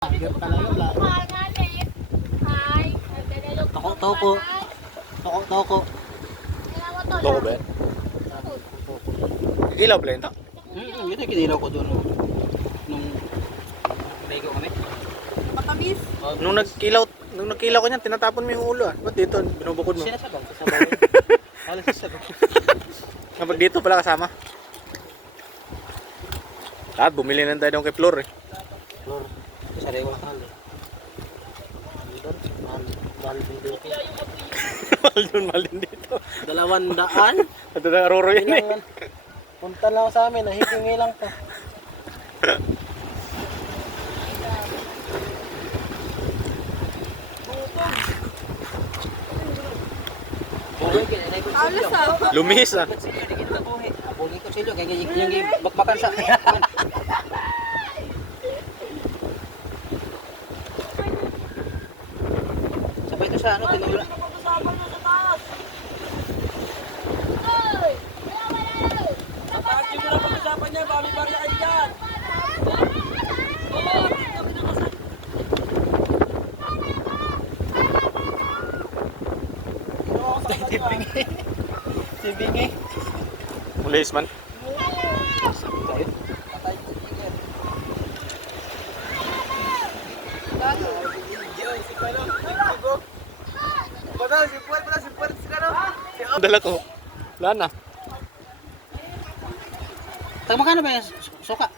Vlogger talaga, vlogger. Toko-toko. Toko-toko. Toko ba yan? Kilaw ba yun to? Yun yung kinilaw ko doon. Nung lego kami. Matamis. Nung nagkilaw ka niyan, tinatapon mo yung ulo ah. Ba't dito? Binubukod mo. Sinasabaw. Sasabaw. Alas sasabaw. Kapag dito pala kasama. Lahat, bumili na tayo kay Flor eh. Flor. Sariwa talo. Mahal din dito. Mahal din dito. 200. Ito na aroro yan eh. Kailangan. Punta lang sa amin. Nahihingi lang to. Alas ah. Lumihis ah. Abuli ko sila. Kaya yung bakbakan sa... Sabay ito sa ano, tinula. Si Bingi. Mulihis man. Dala ko. Wala na. Magkano ba yung suka?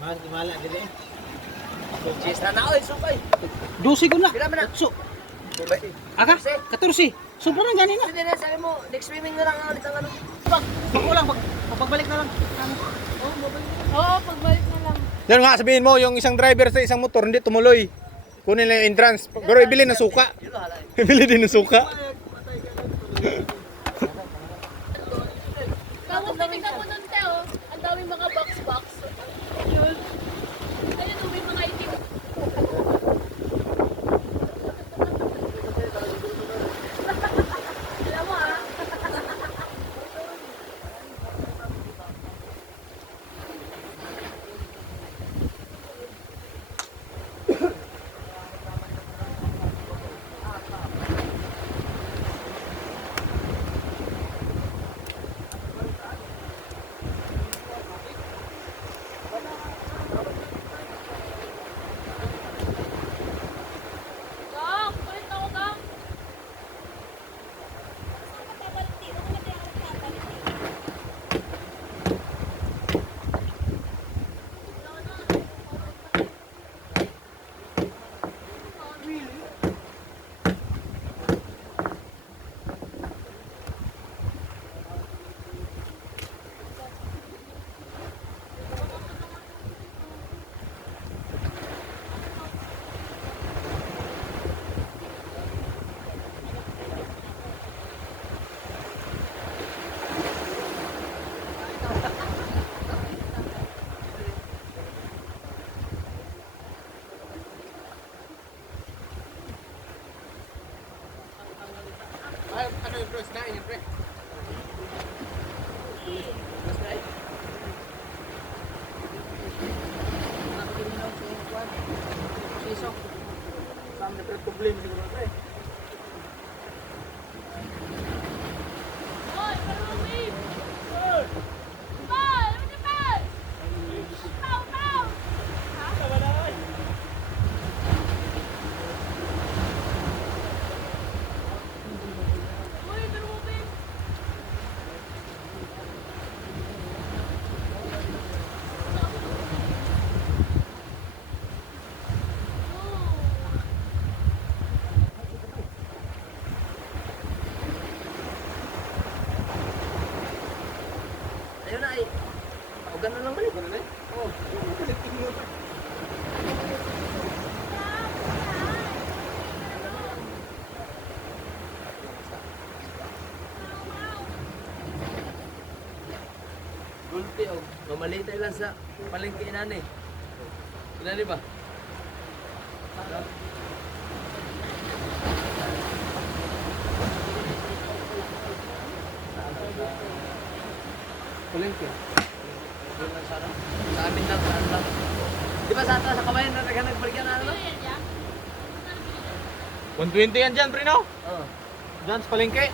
Mas gimala dili. Cheese na na oy, sukay. 12 ko na. So. Aga? 14. Sobra na ganin na. Hindi na, sabi mo, next swimming na lang ulit ang ano. Pagbalik na lang. Oo, pagbalik na lang. Yan nga, sabihin mo, yung isang driver sa isang motor, hindi tumuloy. Kunin lang yung entrance. Pero ibili ng suka. Ibili din ng suka. Tapos natignan mo nun, Teo, ang daming mga box-box. Yun. Ayun, may mga itim. Alam mo ah. Gang, kulit ako, Gang. Ano yung bro? Sinain yung bro? Hoy, pero babe. Bal, ano ka ba? Tao, tao. Hoy, pero babe. Ayun na ay. Ugan na lang balik. Ganun eh. Oo. Gulpi o. Mamalita lang sa palengke inani. Inani ba? Palengke. Sa amin lang, saan lang. Di ba sa atas sa kabayan na nagbaligyan na ano? Ano yan, ya? 120 yan dyan, pre, no? Oo. Dyan sa palengke.